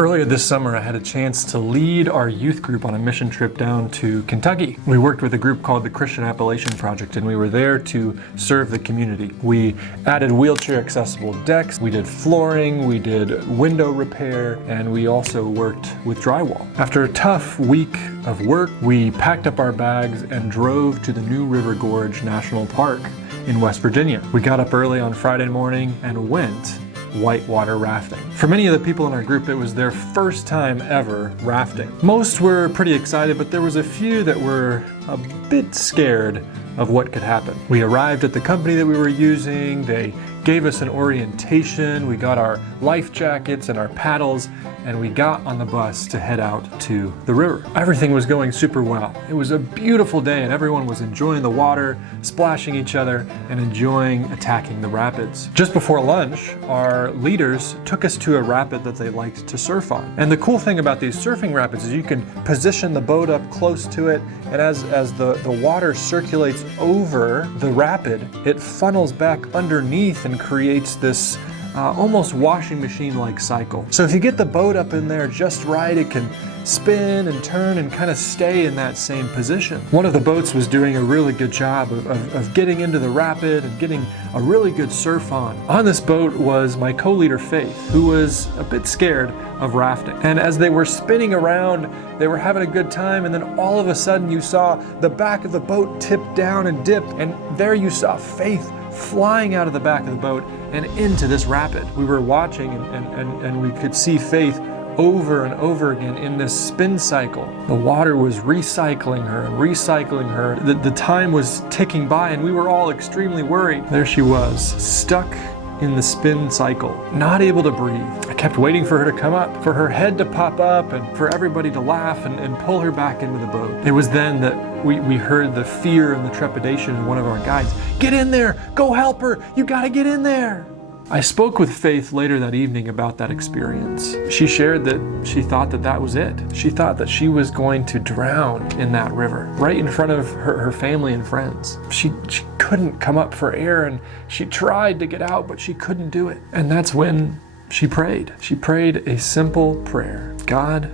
Earlier this summer, I had a chance to lead our youth group on a mission trip down to Kentucky. We worked with a group called the Christian Appalachian Project, and we were there to serve the community. We added wheelchair accessible decks, we did flooring, we did window repair, and we also worked with drywall. After a tough week of work, we packed up our bags and drove to the New River Gorge National Park in West Virginia. We got up early on Friday morning and went whitewater rafting. For many of the people in our group, it was their first time ever rafting. Most were pretty excited, but there was a few that were a bit scared of what could happen. We arrived at the company that we were using, they gave us an orientation, we got our life jackets and our paddles, and we got on the bus to head out to the river. Everything was going super well. It was a beautiful day and everyone was enjoying the water, splashing each other, and enjoying attacking the rapids. Just before lunch, our leaders took us to a rapid that they liked to surf on. And the cool thing about these surfing rapids is you can position the boat up close to it, and as the water circulates over the rapid, it funnels back underneath and creates this almost washing machine-like cycle. So if you get the boat up in there just right, it can spin and turn and kind of stay in that same position. One of the boats was doing a really good job of getting into the rapid and getting a really good surf on. On this boat was my co-leader Faith, who was a bit scared of rafting. And as they were spinning around, they were having a good time, and then all of a sudden you saw the back of the boat tip down and dip, and there you saw Faith flying out of the back of the boat and into this rapid. We were watching and we could see Faith over and over again in this spin cycle. The water was recycling her and recycling her. The time was ticking by and we were all extremely worried. There she was, stuck in the spin cycle, not able to breathe. I kept waiting for her to come up, for her head to pop up, and for everybody to laugh and pull her back into the boat. It was then that we heard the fear and the trepidation in one of our guides. Get in there, go help her, you gotta get in there. I spoke with Faith later that evening about that experience. She shared that she thought that that was it. She thought that she was going to drown in that river, right in front of her family and friends. She couldn't come up for air, and she tried to get out, but she couldn't do it. And that's when she prayed. She prayed a simple prayer. God,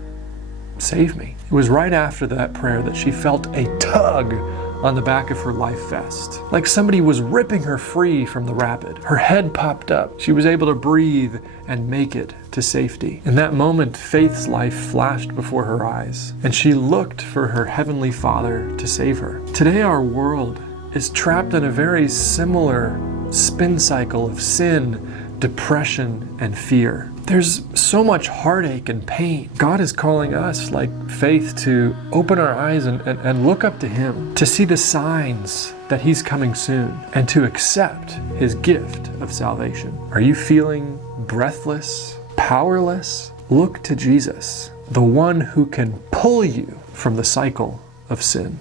save me. It was right after that prayer that she felt a tug on the back of her life vest, like somebody was ripping her free from the rapid. Her head popped up. She was able to breathe and make it to safety. In that moment, Faith's life flashed before her eyes, and she looked for her Heavenly Father to save her. Today, our world is trapped in a very similar spin cycle of sin, depression, and fear. There's so much heartache and pain. God is calling us, like Faith, to open our eyes and look up to Him, to see the signs that He's coming soon, and to accept His gift of salvation. Are you feeling breathless, powerless? Look to Jesus, the one who can pull you from the cycle of sin.